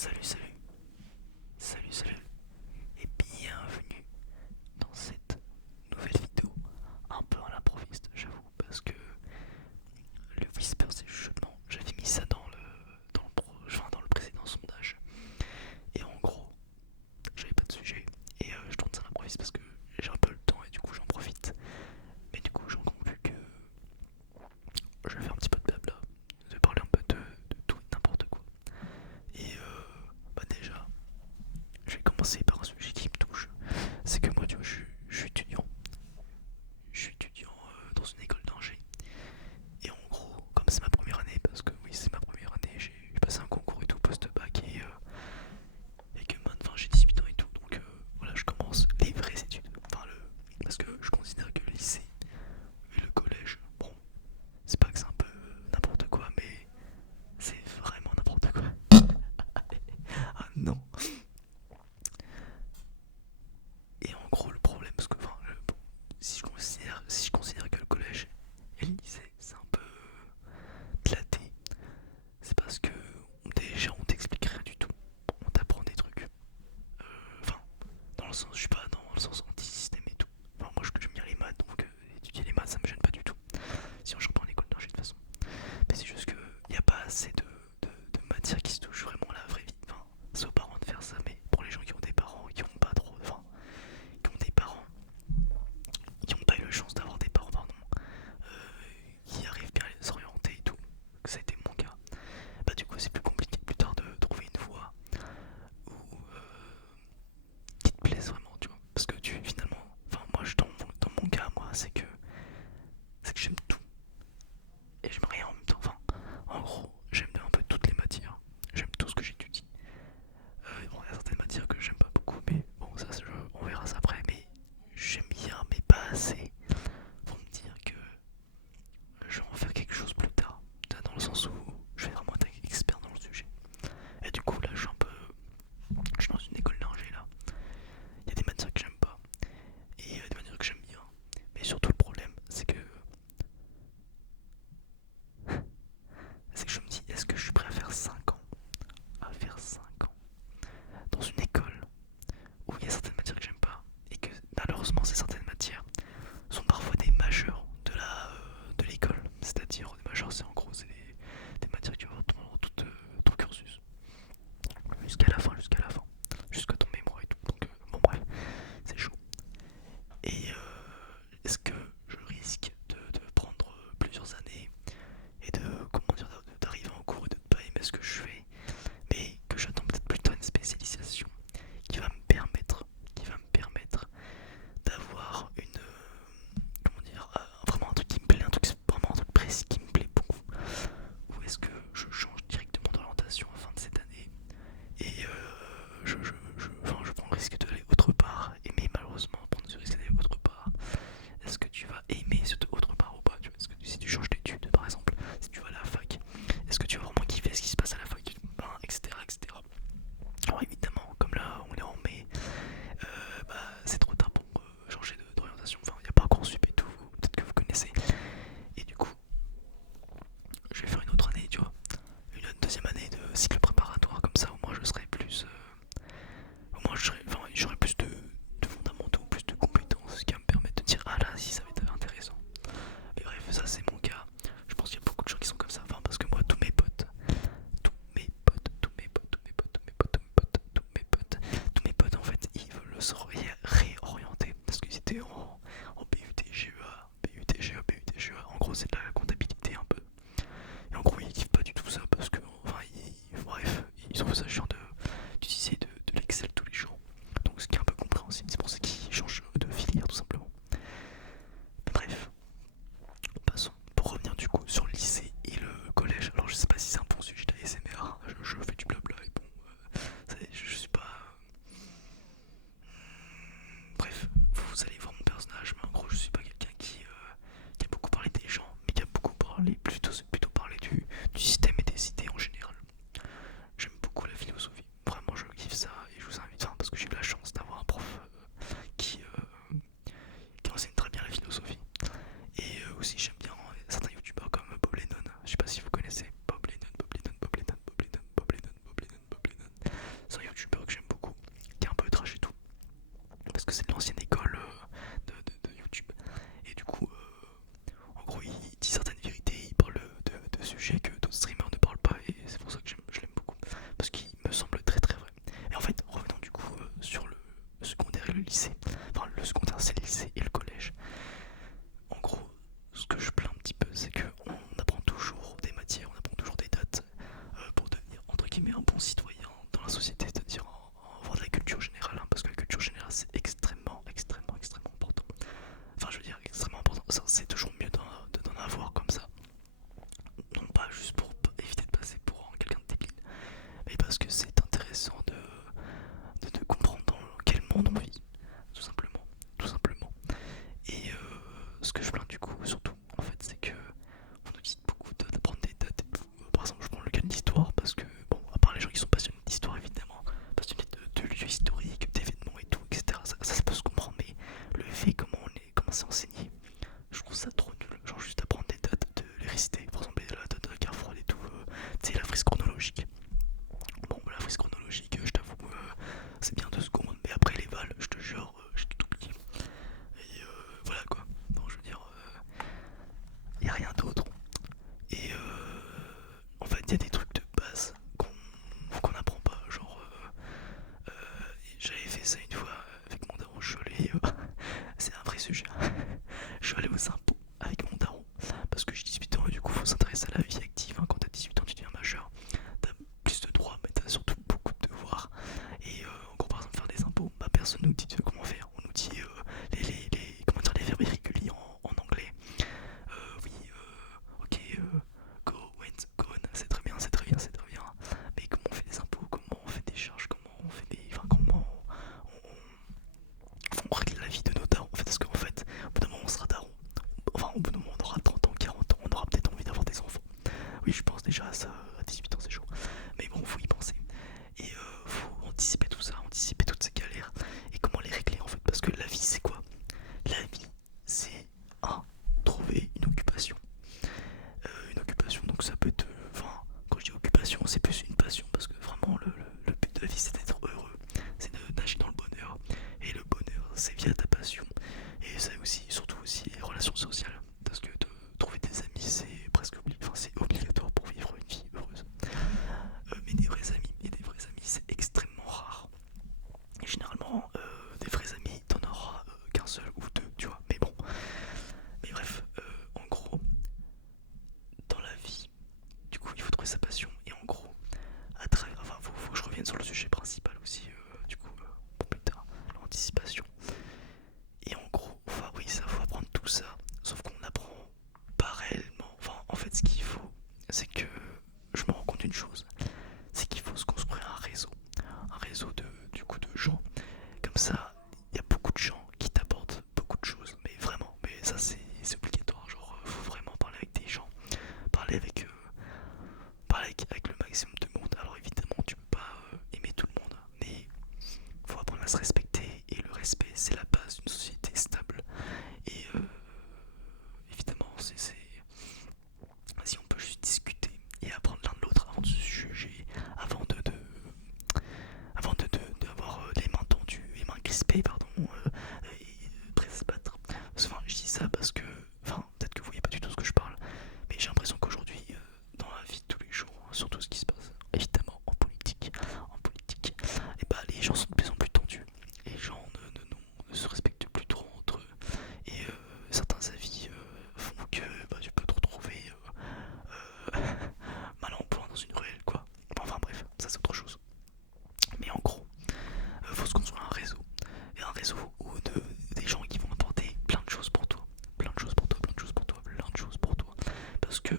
Salut, salut, salut, salut, et bienvenue dans cette nouvelle vidéo, un peu à l'improviste, j'avoue, parce que le Whisper c'est chuchotement, j'avais mis ça dans le précédent sondage, et en gros, j'avais pas de sujet, et je tourne ça à l'improviste parce que j'ai un peu le temps et du coup j'en profite, mais du coup j'en conclus que je vais faire un petit peu de blabla, de parler un peu de tout et n'importe quoi, et déjà, je vais commencer par un sujet qui me touche. C'est que moi, tu vois, je suis étudiant. Je suis étudiant dans une école d'ingé. Et en gros, comme c'est ma première année, parce que oui, c'est ma première année, j'ai passé un concours et tout post-bac et que maintenant j'ai 18 ans et tout. Donc voilà, je commence les vraies études. Parce que je considère que le lycée et le collège, bon, c'est pas que c'est un peu n'importe quoi, mais c'est vraiment n'importe quoi. Ah non. Et en gros, le problème, parce que bon, si je considère que le collège et le lycée, c'est un peu éclaté, c'est parce que déjà on t'explique rien du tout. On t'apprend des trucs. Enfin, dans le sens, je suis pas dans le sens anti-système et tout. Enfin, moi j'aime bien les maths, donc étudier les maths ça me gêne pas du tout. Si on chante en école d'ingé de toute façon. Mais c'est juste qu'il n'y a pas assez de matière qui se touche vraiment à la vraie vie. Enfin, c'est aux parents de faire ça, mais pour les gens qui ont des parents qui ont pas trop. Enfin, qui ont des parents qui n'ont pas eu la chance d'avoir des parents, pardon, qui arrivent bien à les orienter et tout, que ça a été mon cas, bah du coup c'est plus compliqué plus tard de trouver une voie où, qui te plaise vraiment, tu vois. Parce que tu finalement, enfin moi dans mon cas, moi c'est que j'aime tout et j'aime rien en même temps. Enfin, en gros, j'aime un peu toutes les matières, j'aime tout ce que j'étudie. Bon, il y a certaines matières que j'aime pas beaucoup, mais bon, on verra ça après. Mais j'aime bien, mais pas assez pour me dire que je vais en faire quelque chose plus tard. Dans le sens où je vais vraiment être expert dans le sujet. Et du coup, là, je suis dans une école d'ingé là. Il y a des matières que j'aime pas et des matières que j'aime bien. Mais surtout, le problème, c'est que je me dis, est-ce que je suis prêt à faire 5 ans dans une école où il y a certaines matières que j'aime pas et que malheureusement, ces certaines matières sont parfois des majeurs de l'école. C'est-à-dire, des majeurs, c'est en gros, c'est des matières qui vont dans tout ton cursus. Jusqu'à la fin, jusqu'à ton mémoire et tout. Donc, bon, bref, c'est chaud. Et est-ce que je risque de prendre plusieurs années et comment dire, d'arriver en cours et de ne pas aimer ce que je fais, mais que j'attends peut-être plutôt une spécialisation qui va me permettre d'avoir comment dire, vraiment un truc qui me plaît, vraiment un truc précis qui me plaît beaucoup, ou est-ce que je change directement d'orientation à la fin de cette année et je prends le risque d'aller autre part, mais malheureusement prendre ce risque d'aller autre part, est-ce que tu vas aimer cette autre part ou pas, tu vois, est-ce que si tu changes d'études par exemple, si tu vas à la fac, est-ce que tu vas vraiment kiffer ce qui se passe à la fac, etc., etc. Alors évidemment, comme là on est en mai, c'est trop tard pour changer d'orientation, enfin il y a Parcoursup et tout, peut-être que vous connaissez, et du coup je vais faire une autre année, tu vois, une deuxième année de cycle préparatoire, comme ça au moins je serai plus j'aurai plus de fondamentaux, plus de compétences, ce qui va me permettre de dire ah là si ça va être intéressant. Mais bref, ça c'est mon cas. Je pense qu'il y a beaucoup de gens qui sont comme ça. Enfin, parce que moi, tous mes potes, en fait, ils veulent se réorienter parce qu'ils étaient en BUT, GEA, BUT, GEA, BUT, GEA. En gros, c'est de la comptabilité un peu. Et en gros, ils kiffent pas du tout ça parce que, bref, ils trouvent ça chiant d'utiliser de l'Excel tous les jours. Donc, ce qui est un peu compréhensible, c'est pour ça qu'ils changent de filière tout simplement. Mais bref, passons. Pour revenir du coup sur le lycée et le collège, alors je sais pas si c'est un bon sujet d'ASMR, je fais du blabla et bon, je suis pas. Bref, vous allez voir mon personnage, mais en gros, je suis pas quelqu'un qui a beaucoup parlé des gens, mais qui a beaucoup parlé, plutôt parlé du système et des idées en général. J'aime beaucoup la philosophie. guillemets un bon citoyen dans la société, c'est-à-dire avoir de la culture générale, hein, parce que la culture générale c'est extrêmement important. Enfin je veux dire extrêmement important, c'est toujours mieux d'en avoir comme ça, non pas juste pour éviter de passer pour quelqu'un de débile, mais parce que c'est intéressant de comprendre dans quel monde on vit, tout simplement, tout simplement. Et ce que je plains du coup surtout en fait c'est que on nous dit beaucoup d'apprendre des dates et tout. Par exemple je prends le cas de l'histoire parce que bon à part les gens qui sont passionnés d'histoire évidemment, passionnés de lieux historiques, d'événements et tout, etc. Ça peut se comprendre, mais le fait comment c'est enseigné, je trouve ça trop nul. Genre juste apprendre des dates, de les réciter, par exemple la date de la guerre froide et tout, tu sais la frise chronologique. Bon la frise chronologique je t'avoue c'est bien 2 secondes, mais après les balles je te jure j'ai tout oublié. Et voilà quoi. Non, je veux dire, il n'y a rien d'autre. Et en fait, il y a des trucs de base qu'on n'apprend pas. Genre, j'avais fait ça une fois avec mon daron. Je suis allé. C'est un vrai sujet. Je suis allé aux impôts avec mon daron. Parce que j'ai 18 ans et du coup, faut s'intéresser à la vie active, hein. Quand t'as 18 ans, tu deviens majeur. T'as plus de droits, mais t'as surtout beaucoup de devoirs. Et en gros, par exemple, faire des impôts, bah, personne nous dit comment faire. On nous dit comment dire, les verbes irréguliers en anglais. Oui, ok, go, went, gone, c'est très bien, c'est très bien, c'est très bien. Mais comment on fait des impôts, comment on fait des charges, comment on fait des. Enfin, comment on règle la vie de nos darons en fait, parce qu'en fait, au bout d'un moment on sera daron. Enfin, au bout d'un moment on aura 30 ans, 40 ans, on aura peut-être envie d'avoir des enfants. Oui, je pense déjà à ça à 18 ans, c'est chaud. Mais bon, faut y penser. Et faut anticiper tout ça, anticiper toutes ces galères et comment les régler en fait. Parce que la vie, c'est quoi? La vie, c'est trouver une occupation. Une occupation, donc ça peut être. Enfin, quand je dis occupation, c'est plus une passion parce que vraiment le but de la vie c'est d'être heureux, c'est de nager dans le bonheur. Et le bonheur, c'est via ta passion. Et c'est aussi, surtout aussi, les relations sociales. Parce que de trouver des amis, c'est presque enfin, c'est obligatoire pour vivre une vie heureuse. Mais des vrais amis, c'est extrêmement rare. Et généralement, des vrais amis, t'en auras qu'un seul ou deux, tu vois. Mais bon, mais bref, en gros, dans la vie, du coup, il faut trouver sa passion. Et en gros, à travers, enfin, faut que je revienne sur le sujet principal aussi, du coup, pour plus tard, l'anticipation. Et en gros, enfin, oui, ça faut apprendre tout ça, sauf qu'on apprend pas réellement. Enfin, en fait, ce qu'il faut, c'est que je me rends compte d'une chose, c'est qu'il faut se construire un réseau du coup de gens. Comme ça, il y a beaucoup de gens qui t'apportent beaucoup de choses, mais vraiment, mais ça c'est obligatoire. Genre, faut vraiment parler avec des gens, parler avec le maximum de monde. Alors évidemment, tu peux pas aimer tout le monde, mais faut apprendre à se respecter et le respect, c'est la base d'une société stable. Et évidemment, si on peut juste discuter et apprendre l'un de l'autre avant de se juger, avant avant d'avoir les mains tendues, les mains crispées, pardon, et prêt à se battre. Enfin, je dis ça parce que, enfin, peut-être que vous voyez pas du tout ce que je parle, mais j'ai l'impression qu'aujourd'hui, dans la vie de tous les jours, surtout ce qui se passe, évidemment en politique, et bah les gens sont de plus en plus tendus. Les gens ne se respectent plus trop entre eux, et certains avis font que bah, tu peux te retrouver mal en point dans une ruelle, quoi. Enfin bref, ça c'est autre chose. Mais en gros, faut se construire un réseau. Et un réseau où des gens qui vont apporter plein de choses pour toi. Plein de choses pour toi, plein de choses pour toi, plein de choses pour toi. Parce que,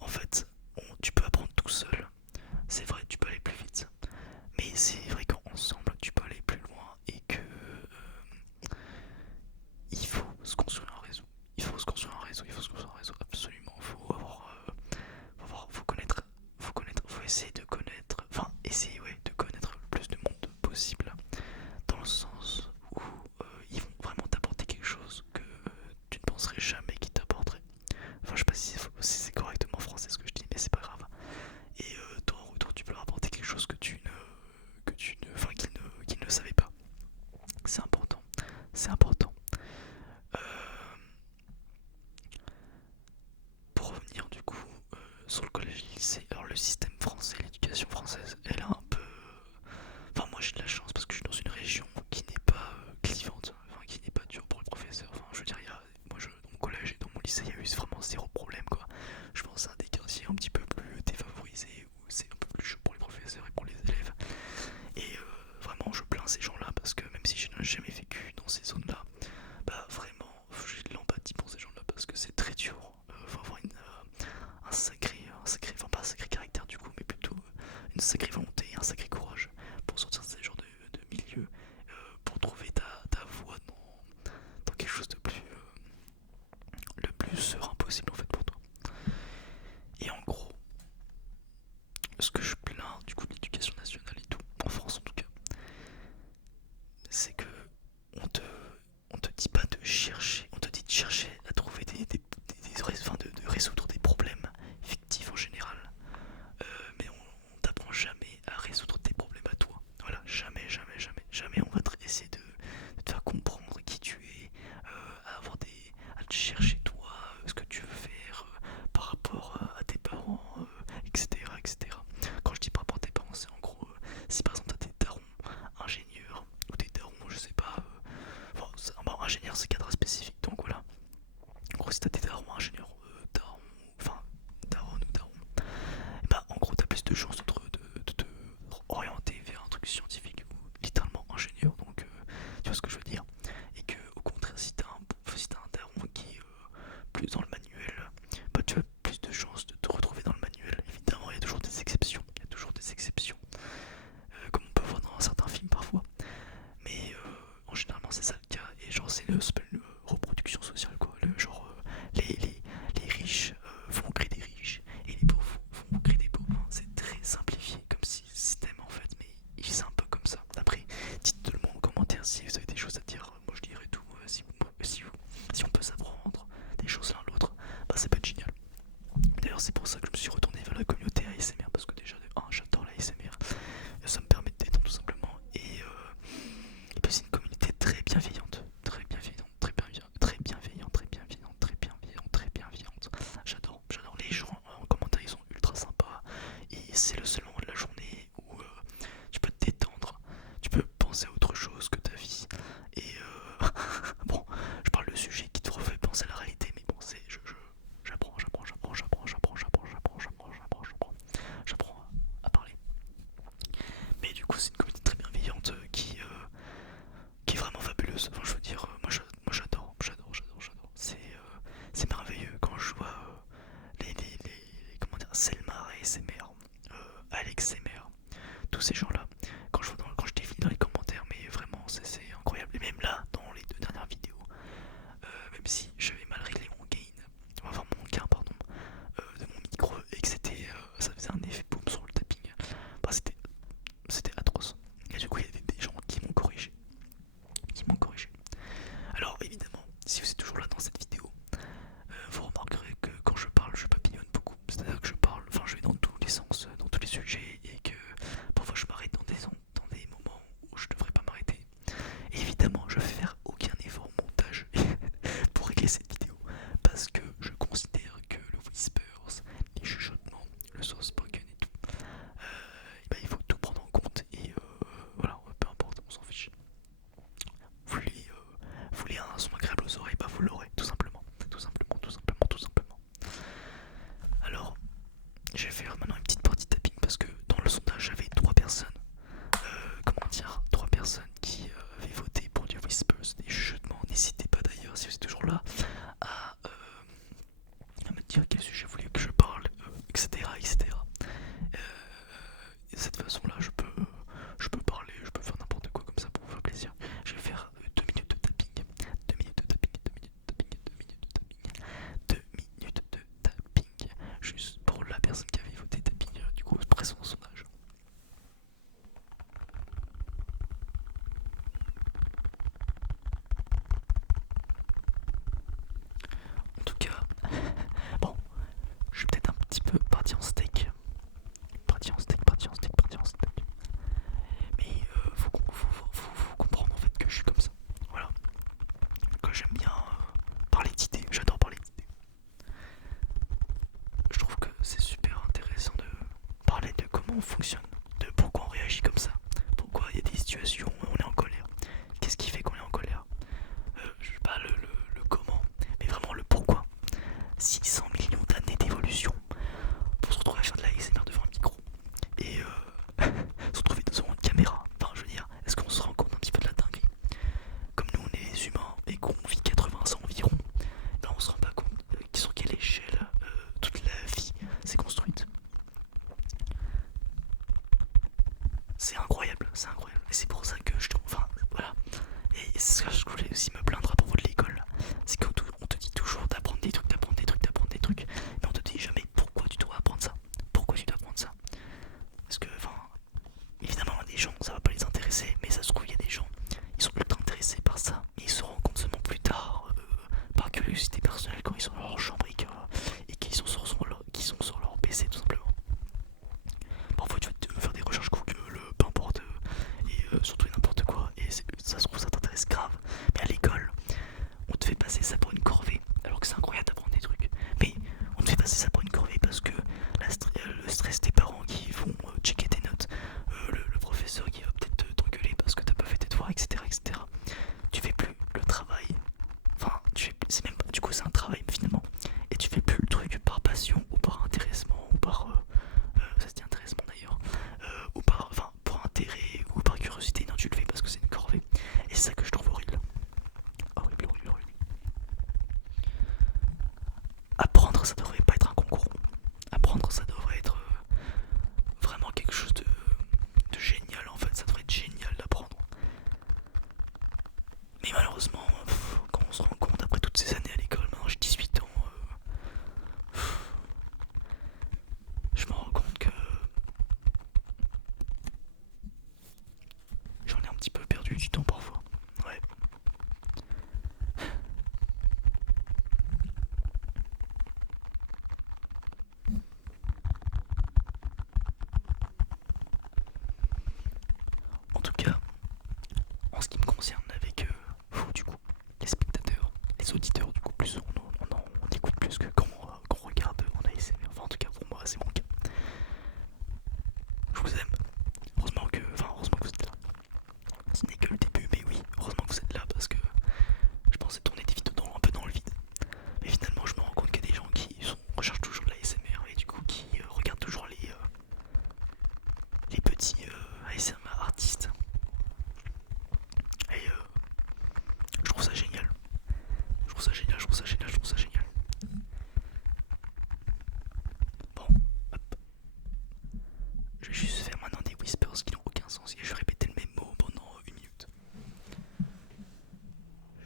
en fait, tu peux apprendre tout seul. C'est vrai, tu peux aller plus vite. Mais c'est vrai qu'ensemble, tu peux aller plus loin. Et que il faut se construire un réseau. Il faut se construire un réseau, il faut se construire un réseau, absolument. Faut essayer de connaître, enfin, essayer, ouais, de connaître le plus de monde possible. Dans le sens où ils vont vraiment t'apporter quelque chose que tu ne penserais jamais qu'ils t'apporteraient. Enfin, je sais pas si c'est correctement français ce que je dis, mais c'est pas grave. Et toi, en retour, tu peux ces gens-là parce que même si je n'ai jamais vécu dans ces zones-là, bah vraiment, j'ai de l'empathie pour ces gens-là parce que c'est très dur. Faut avoir enfin pas un sacré caractère du coup, mais plutôt une sacrée volonté, un sacré courage pour sortir de ces genres de milieux, pour trouver ta voie dans quelque chose de plus, le plus serein possible en fait pour toi. Et en gros, ce que je plains du coup de l'éducation nationale et tout, en France en tout cas, c'est que on te dit pas de chercher, on te dit de chercher à trouver enfin de résoudre des problèmes fictifs en général, mais on t'apprend jamais à résoudre tes problèmes à toi. Voilà, jamais, jamais, jamais, jamais on va essayer de te faire comprendre qui tu es, à te chercher toi, ce que tu veux faire par rapport à tes parents, etc., etc. Quand je dis par rapport à tes parents, c'est en gros, si par exemple t'as des darons ingénieurs ou des darons, je sais pas, ingénieur c'est cadre spécifique, donc voilà. En gros, si t'as des darons ingénieurs, daron ou daron, et bah en gros t'as plus de chances de te orienter vers un truc scientifique ou littéralement ingénieur, donc tu vois ce que je veux dire. Et que au contraire, si t'as un daron qui est plus dans le manuel, bah tu as plus de chances de te retrouver dans le manuel. Évidemment, il y a toujours des exceptions, comme on peut voir dans certains films parfois. Mais en généralement c'est ça le cas, et genre c'est une reproduction sociale quoi, les riches vont créer des riches, et les pauvres vont créer des pauvres, c'est très simplifié comme système en fait, mais c'est un peu comme ça. Après, dites-le le monde en commentaire si vous avez des choses à dire, moi je dirais tout, si on peut s'apprendre des choses l'un l'autre, bah ça peut être génial. D'ailleurs c'est pour ça que je me suis retourné vers la communauté ASMR, parce que déjà de 1 j'adore la ASMR, ça me permet de détendre tout simplement, et puis c'est une communauté très bienveillante, très bienveillante, très bienveillante, très bienveillante, très bienveillante, très bienveillante, très bienveillante. J'adore les gens en commentaire, ils sont ultra sympas, et c'est le seul moment de la journée où tu peux te détendre, tu peux penser à autre chose que ta vie, et bon, je parle de sujets qui te refait penser à la réalité, mais bon, j'apprends à parler. Mais du coup, c'est une communauté très bienveillante qui est vraiment fabuleuse. Enfin, je veux dire, moi j'adore. C'est merveilleux quand je vois comment dire, Selma ASMR, Alex ASMR, tous ces gens-là. Quand je définis dans les commentaires, mais vraiment, c'est incroyable. Et même là, dans les 2 dernières vidéos, même si j'avais mal réglé mon gain, pardon, de mon micro, et que ça faisait un effet boom sur le tapping. Bah, c'était atroce. Et du coup, il y avait des gens qui m'ont corrigé. Alors évidemment, si vous êtes toujours là dans cette vidéo, vous remarquerez que quand je parle, je papillonne beaucoup. C'est-à-dire que je vais dans tous les sens, dans tous les sujets, et que parfois je m'arrête dans des moments où je devrais pas m'arrêter. Et évidemment, je vais faire aucun effort au montage pour régler cette vidéo, parce que je considère que le whispers, les chuchotements, le soft spoken et tout, il faut tout prendre en compte, et voilà, peu importe, on s'en fiche. Vous voulez un son agréable aux oreilles, bah vous l'aurez, tout simplement. Alors, je vais faire maintenant une petite partie de tapping, parce que dans le sondage, j'avais 3 personnes, trois personnes qui avaient voté pour du whispers, des chuchotements. N'hésitez pas d'ailleurs, si vous êtes toujours là, à me dire quel sujet vous voulez que je parle, etc. Et de cette façon-là, je peux parler, je peux faire n'importe quoi comme ça pour vous faire plaisir. Je vais faire 2 minutes de tapping, 2 minutes de tapping, 2 minutes de tapping, juste pour la personne qui avait voté tapping, du coup, après son sondage. En tout cas, bon, je vais peut-être un petit peu partir en steak. Mais faut comprendre en fait que je suis comme ça. Voilà. Que j'aime bien parler d'idées. J'adore parler d'idées. Je trouve que c'est super intéressant de parler de comment on fonctionne, de pourquoi on réagit comme ça, pourquoi il y a des situations où on est en colère, qu'est-ce qui fait qu'on est en colère, je sais pas le comment, mais vraiment le pourquoi. 600 millions d'années d'évolution pour se retrouver à faire de la ASMR devant un micro et se retrouver devant une caméra. Enfin, je veux dire, est-ce qu'on se rend compte C'est incroyable, c'est incroyable. Et c'est pour ça que je trouve. Enfin, voilà. Et c'est ça que je voulais aussi me plaindre à propos de l'école. C'est qu'on on te dit toujours d'apprendre des trucs, d'apprendre des trucs, d'apprendre des trucs. Mais on te dit jamais pourquoi tu dois apprendre ça. Pourquoi tu dois apprendre ça. Parce que, enfin, évidemment, il y a des gens, ça va pas les intéresser. Mais ça se trouve, il y a des gens, ils sont ultra intéressés par ça. Mais ils se rendent compte seulement plus tard, par curiosité personnelle, quand ils sont dans leur chambre et qu'ils sont sur leur PC tout simplement. Parfois tu vas te faire des recherches Google, peu importe, et surtout n'importe quoi, et ça se trouve ça t'intéresse grave. Mais à l'école, on te fait passer ça pour une corvée, alors que c'est incroyable d'apprendre des trucs. Mais on te fait passer ça pour une corvée parce que le stress des parents qui vont checker tes notes, le professeur qui va peut-être t'engueuler parce que t'as pas fait tes devoirs, etc., etc. Tu fais plus le travail. Enfin, c'est même pas, du coup c'est un travail finalement. Et tu fais plus le truc par passion ou par intéressement ou par ça se dit intéressement d'ailleurs, ou par, enfin, pour intérêt ou par curiosité. Non, tu le fais parce que c'est une corvée. Et c'est ça que je trouve horrible. Horrible, horrible, horrible. Apprendre, ça devrait pas être un concours. Apprendre, ça devrait être vraiment quelque chose de génial en fait. Ça devrait être génial d'apprendre. Mais malheureusement, quand on se rend compte après toutes ces années à l'école, maintenant j'ai 18 ans, je me rends compte que j'en ai un petit peu perdu du temps parfois. Ouais. En tout cas, en ce qui me concerne avec vous du coup, les spectateurs, les auditeurs du coup, plus on écoute plus que quand on regarde en ASMR. Enfin en tout cas pour moi c'est mon cas. Je vous aime. Heureusement que vous êtes là. Ce n'est que le début, mais oui, heureusement que vous êtes là parce que je pensais tourner des vidéos un peu dans le vide. Mais finalement je me rends compte qu'il y a des gens qui recherchent toujours de la ASMR et du coup qui regardent toujours les petits ASMR artistes. Et je trouve ça génial. Je trouve ça génial, je trouve ça génial, je trouve ça génial. Bon, hop. Je vais juste faire maintenant des whispers qui n'ont aucun sens et je vais répéter le même mot pendant une minute.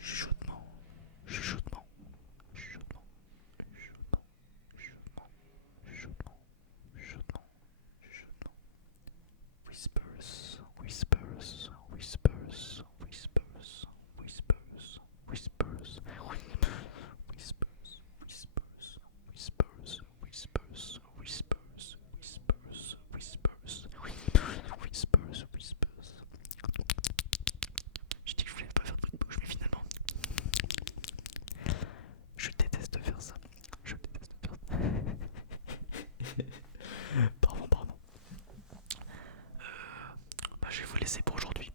Chuchotement, chuchotement, chuchotement, chuchotement, chuchotement, chuchotement, chuchotement, chuchotement. Whispers, whispers, whispers, whispers, whispers, whispers, whispers, whispers, whispers, whispers, whispers, whispers, whispers, whispers, whispers. Je dis que je voulais pas faire de bruit de bouche, mais finalement, je déteste faire ça. Je déteste faire ça. Pardon. Je vais vous laisser pour aujourd'hui.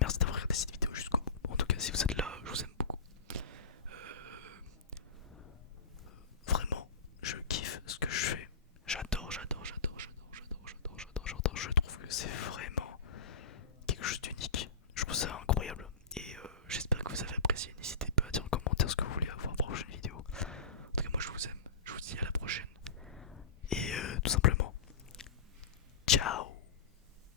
Merci d'avoir regardé cette vidéo jusqu'au bout. En tout cas, si vous êtes là, je vous aime beaucoup. Vraiment, je kiffe ce que je fais. J'adore. Je trouve que c'est vraiment quelque chose d'unique.